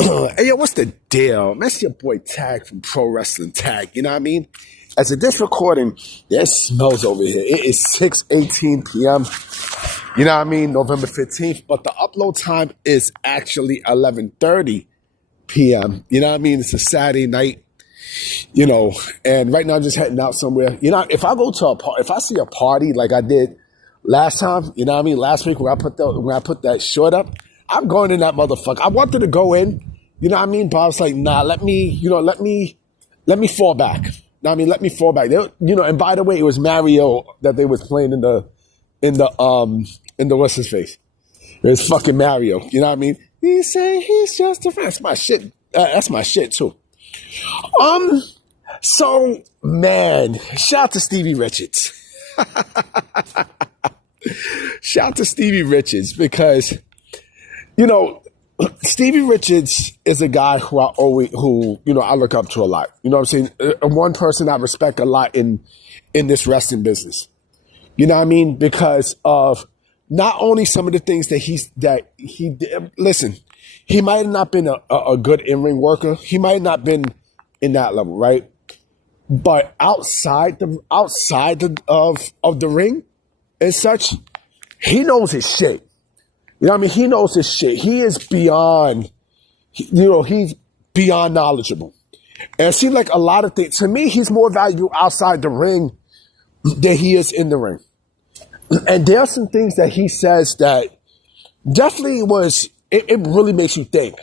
Hey, yo, what's the deal? That's your boy Tag from Pro Wrestling Tag. You know what I mean? As of this recording, there smells over here. It is 6:18 p.m. You know what I mean? November 15th. But the upload time is actually 11:30 p.m. You know what I mean? It's a Saturday night. You know, and right now I'm just heading out somewhere. You know, if I go to if I see a party like I did last time, you know what I mean? Last week when I put that short up, I'm going in that motherfucker. I wanted to go in, you know what I mean? But I was like, nah, let me fall back. I mean, let me fall back. They, you know, and by the way, it was Mario that they was playing in the what's his face? It was fucking Mario. You know what I mean? He say he's just a friend. That's my shit. That's my shit too. So man, shout out to Stevie Richards. Shout out to Stevie Richards because, you know, Stevie Richards is a guy who I look up to a lot. You know what I'm saying? One person I respect a lot in this wrestling business. You know what I mean? Because of not only some of the things that he did. Listen, he might have not been a good in-ring worker. He might have not been in that level, right? But outside of the ring and such, he knows his shit. You know what I mean? He knows his shit. He is beyond, he's beyond knowledgeable. And it seems like a lot of things, to me, he's more valuable outside the ring than he is in the ring. And there are some things that he says that definitely it really makes you think. You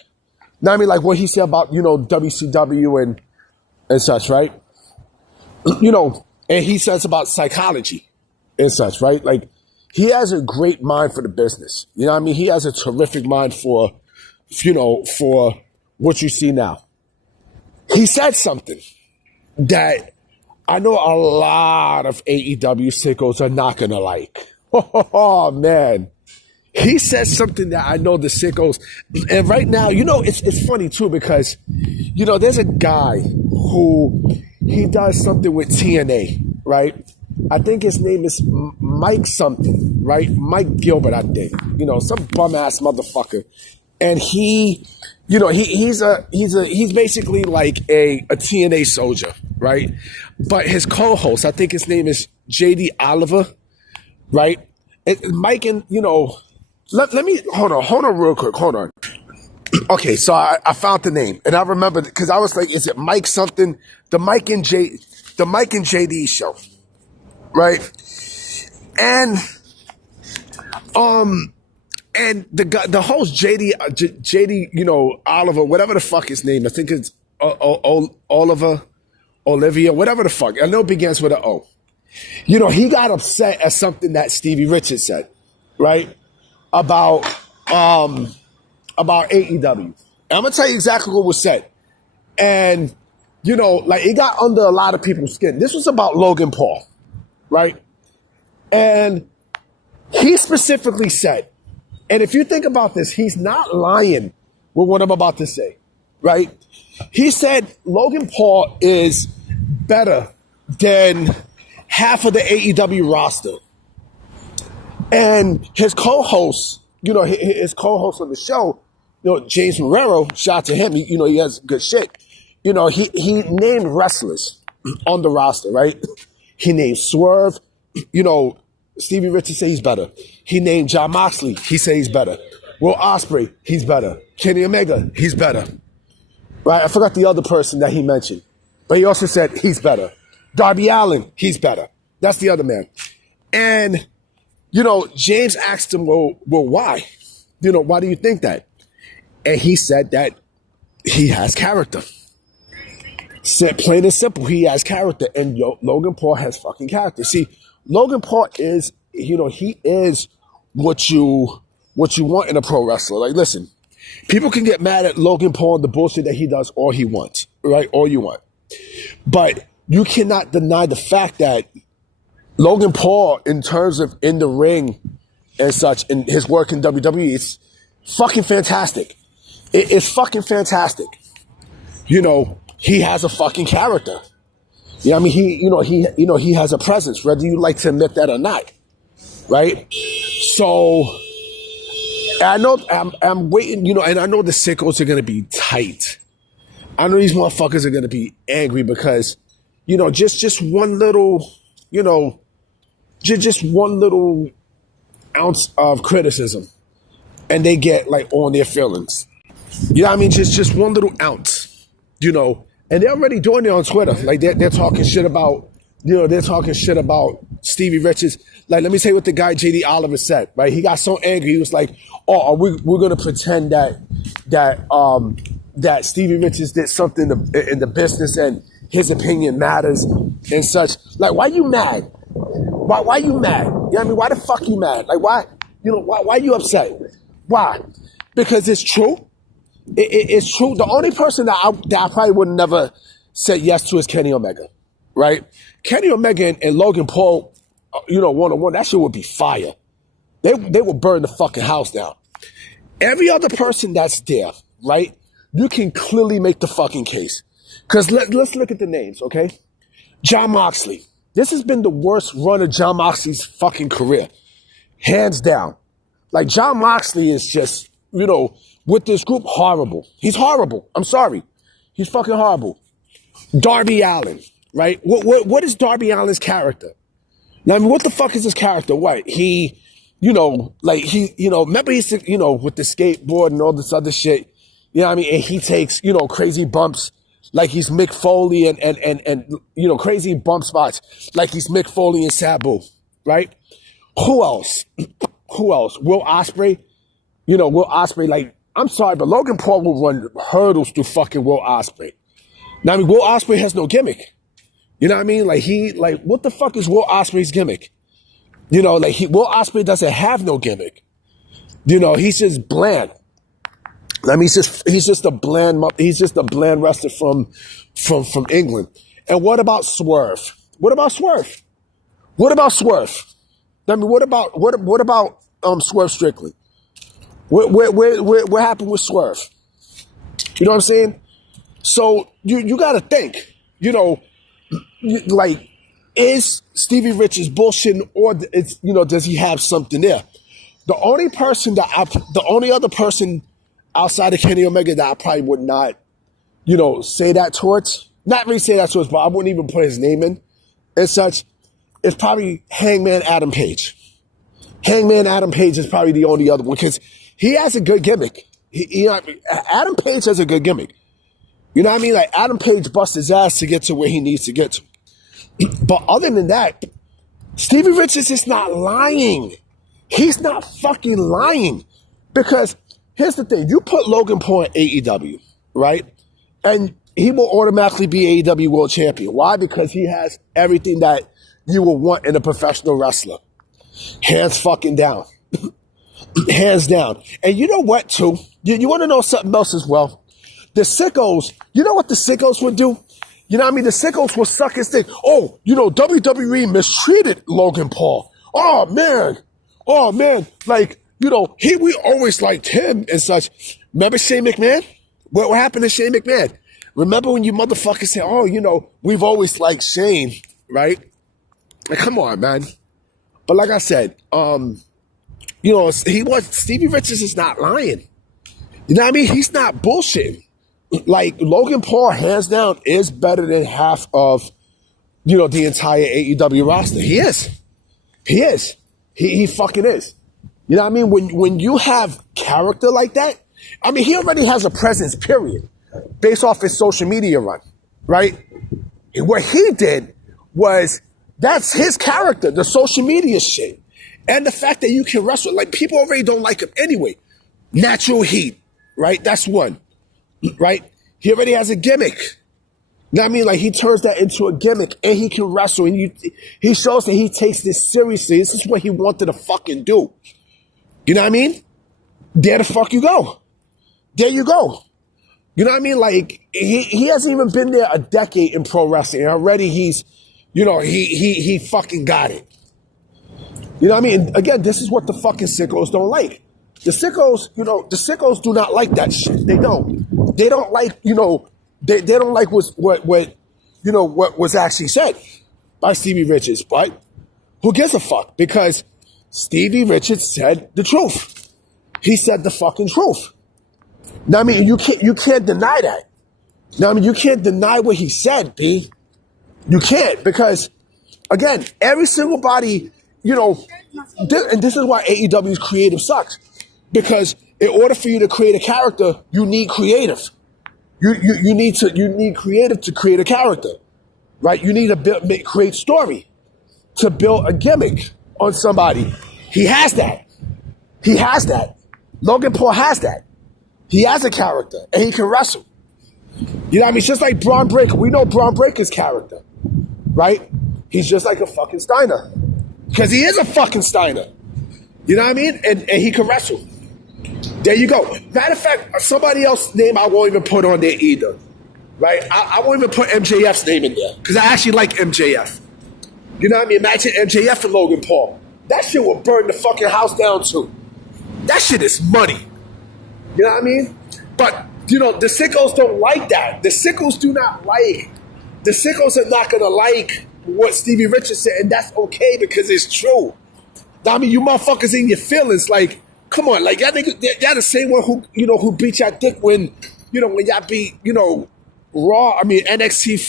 know what I mean? Like what he said about, WCW and such, right? And he says about psychology and such, right? Like, he has a great mind for the business. You know what I mean? He has a terrific mind for what you see now. He said something that I know a lot of AEW sickos are not going to like. Oh, man. He said something that I know the sickos, and right now, it's funny too because, there's a guy who, he does something with TNA, right? I think his name is Mike something, right? Mike Gilbert, I think. Some bum ass motherfucker. And he's basically like a TNA soldier, right? But his co-host, I think his name is JD Oliver, right? Mike and, let me, hold on real quick, hold on. Okay, so I found the name, and I remember, because I was like, is it Mike something? The Mike and JD show. Right, and the host JD, Oliver, whatever the fuck his name, I think it's Olivia, whatever the fuck. I know it begins with an O. He got upset at something that Stevie Richards said, right, about AEW. And I'm gonna tell you exactly what was said, and it got under a lot of people's skin. This was about Logan Paul. Right? And he specifically said, and if you think about this, he's not lying with what I'm about to say, right? He said Logan Paul is better than half of the AEW roster. And his co-host, his co-host on the show, James Marrero, shout out to him, he has good shit. He named wrestlers on the roster, right? He named Swerve. Stevie Richards say he's better. He named Jon Moxley. He say he's better. Will Ospreay, he's better. Kenny Omega, he's better. Right? I forgot the other person that he mentioned. But he also said he's better. Darby Allin, he's better. That's the other man. And, James asked him, well, why? Why do you think that? And he said that he has character. Plain and simple, he has character, and Logan Paul has fucking character. See, Logan Paul is, he is what you want in a pro wrestler. Like, listen, people can get mad at Logan Paul and the bullshit that he does all he wants, right? All you want. But you cannot deny the fact that Logan Paul, in terms of in the ring and such, and his work in WWE, it's fucking fantastic. It's fucking fantastic. He has a fucking character. I mean? He has a presence, whether you like to admit that or not, right? So And I know I'm waiting, and I know the sickos are gonna be tight. I know these motherfuckers are gonna be angry because, just one little, just one little ounce of criticism, and they get like on their feelings. You know what I mean? Just one little ounce, and they're already doing it on Twitter. Like they're talking shit about, they're talking shit about Stevie Richards. Like, let me tell you what the guy JD Oliver said. Right? He got so angry. He was like, "Oh, we're gonna pretend that Stevie Richards did something in the business and his opinion matters and such." Like, why you mad? Why you mad? You know what I mean? Why the fuck you mad? Like, why? Why you upset? Why? Because it's true. It's true. The only person that I probably would never said yes to is Kenny Omega, right? Kenny Omega and Logan Paul, one-on-one, that shit would be fire. They would burn the fucking house down. Every other person that's there, right? You can clearly make the fucking case. Because let's look at the names, okay? Jon Moxley. This has been the worst run of Jon Moxley's fucking career. Hands down. Like, Jon Moxley is just, with this group, horrible. He's horrible. I'm sorry. He's fucking horrible. Darby Allin, right? What is Darby Allin's character? Now, I mean, what the fuck is his character? What? He, remember he's, with the skateboard and all this other shit. You know what I mean? And he takes, crazy bumps like he's Mick Foley and crazy bump spots like he's Mick Foley and Sabu, right? Who else? Will Ospreay? Will Ospreay, like, I'm sorry, but Logan Paul will run hurdles through fucking Will Ospreay. Now, I mean, Will Ospreay has no gimmick. You know what I mean? Like, what the fuck is Will Ospreay's gimmick? Will Ospreay doesn't have no gimmick. He's just bland. I mean, he's just a bland wrestler from England. And what about Swerve? I mean, what about Swerve Strickland? What happened with Swerve? You know what I'm saying? So you got to think, is Stevie Richards bullshitting, or does he have something there? The only other person outside of Kenny Omega that I probably would not, say that towards, not really say that towards, but I wouldn't even put his name in and such, is probably Hangman Adam Page. Hangman Adam Page is probably the only other one because he has a good gimmick. Adam Page has a good gimmick. You know what I mean? Like, Adam Page busts his ass to get to where he needs to get to. But other than that, Stevie Richards is not lying. He's not fucking lying. Because here's the thing. You put Logan Paul in AEW, right? And he will automatically be AEW World Champion. Why? Because he has everything that you will want in a professional wrestler. Hands fucking down. Hands down. And you know what, too? You want to know something else as well? The Sickos, you know what the Sickos would do? You know what I mean? The Sickos will suck his dick. Oh, WWE mistreated Logan Paul. Oh, man. Like, we always liked him and such. Remember Shane McMahon? What happened to Shane McMahon? Remember when you motherfuckers said, oh, we've always liked Shane, right? Like, come on, man. But like I said, Stevie Richards is not lying. You know what I mean? He's not bullshitting. Like, Logan Paul, hands down, is better than half of, the entire AEW roster. He is. He fucking is. You know what I mean? When you have character like that, I mean, he already has a presence, period, based off his social media run, right? And what he did was, that's his character, the social media shit. And the fact that you can wrestle, like, people already don't like him anyway. Natural heat, right? That's one. Right? He already has a gimmick. You know what I mean? Like, he turns that into a gimmick and he can wrestle and he shows that he takes this seriously. This is what he wanted to fucking do. You know what I mean? There the fuck you go. There you go. You know what I mean? Like, he hasn't even been there a decade in pro wrestling. And already he's, he fucking got it. You know what I mean? Again, this is what the fucking Sickos don't like. The Sickos do not like that shit. They don't. They don't like, they don't like what was actually said by Stevie Richards. But who gives a fuck? Because Stevie Richards said the truth. he said the fucking truth. Now, I mean, you can't deny that. Now, I mean, you can't deny what he said, B. You can't, because, again, every single body, you know, and this is why AEW's creative sucks. Because in order for you to create a character, you need creative. You need creative to create a character, right? You need to create story to build a gimmick on somebody. He has that. He has that. Logan Paul has that. He has a character, and he can wrestle. You know what I mean? It's just like Braun Breaker. We know Braun Breaker's character, right? He's just like a fucking Steiner. Because he is a fucking Steiner. You know what I mean? And he can wrestle. There you go. Matter of fact, somebody else's name I won't even put on there either, right? I won't even put MJF's name in there, because I actually like MJF. You know what I mean? Imagine MJF and Logan Paul. That shit will burn the fucking house down too. That shit is money. You know what I mean? But, you know, the Sickos don't like that. The Sickos do not like. The Sickos are not going to like what Stevie Richards said, and that's okay because it's true. I mean, you motherfuckers in your feelings, like, come on, like, y'all the same one who beat y'all dick when y'all beat, Raw, I mean, NXT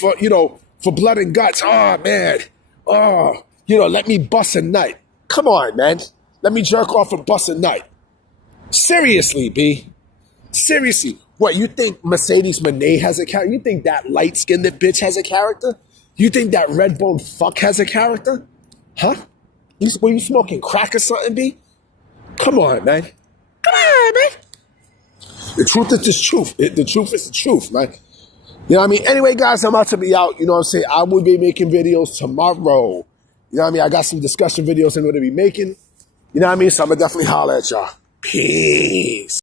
for blood and guts. Oh, man. Oh, let me bust a nut. Come on, man. Let me jerk off and bust a nut. Seriously, B. Seriously. What, you think Mercedes Moné has a character? You think that light-skinned bitch has a character? You think that red bone fuck has a character? Huh? Were you smoking crack or something, B? Come on, man. Come on, man. The truth is the truth. The truth is the truth, man. You know what I mean? Anyway, guys, I'm about to be out. You know what I'm saying? I will be making videos tomorrow. You know what I mean? I got some discussion videos I'm going to be making. You know what I mean? So I'm going to definitely holler at y'all. Peace.